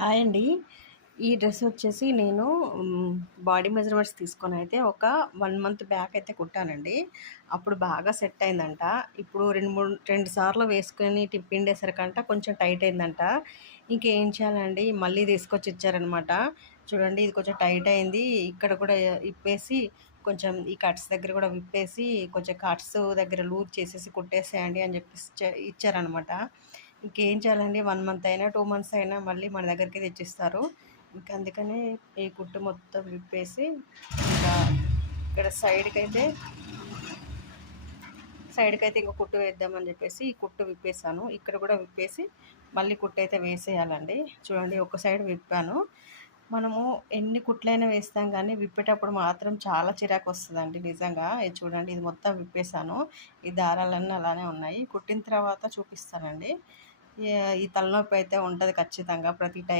Hi అండి. ఈ dress వచ్చేసి నేను బాడీ మెజర్‌మెంట్స్ తీసుకొనైతే ఒక 1 మంత్ బ్యాక్ అయితే కుట్టానండి. అప్పుడు బాగా సెట్ అయిందంట. ఇప్పుడు 2 సార్లు వేసుకొని పిండేసరికంట కొంచెం టైట్ అయిందంట. ఇంకేం చేయాలండి, మళ్ళీ తీసుకొచ్చి ఇచ్చారనమాట. చూడండి, ఇది కొంచెం టైట్ అయింది. ఇక్కడ కూడా ఇప్పేసి కొంచెం ఈ కట్స్ దగ్గర కూడా విప్పేసి కొంచెం కట్స్ దగ్గర లూజ్ చేసేసి కుట్టేసేయండి అని చెప్పేసి ఇచ్చారనమాట. ఇంకేం చేయాలండి, 1 మంత్ అయినా 2 మంత్స్ అయినా మళ్ళీ మన దగ్గరికి తెచ్చిస్తారు. ఇంక అందుకని ఈ కుట్టు మొత్తం విప్పేసి ఇంకా ఇక్కడ సైడ్‌కైతే ఇంకో కుట్టు వేద్దామని చెప్పేసి ఈ కుట్టు విప్పేసాను. ఇక్కడ కూడా విప్పేసి మళ్ళీ కుట్టు అయితే వేసేయాలండి. చూడండి, ఒక సైడ్ విప్పాను. మనము ఎన్ని కుట్లైనా వేస్తాం కానీ విప్పేటప్పుడు మాత్రం చాలా చిరాకు వస్తుందండి నిజంగా. ఇది చూడండి, ఇది మొత్తం విప్పేసాను. ఈ దారాలన్నీ అలానే ఉన్నాయి. కుట్టిన తర్వాత చూపిస్తానండి. ఈ తలనొప్పి అయితే ఉంటుంది ఖచ్చితంగా ప్రతి టైం.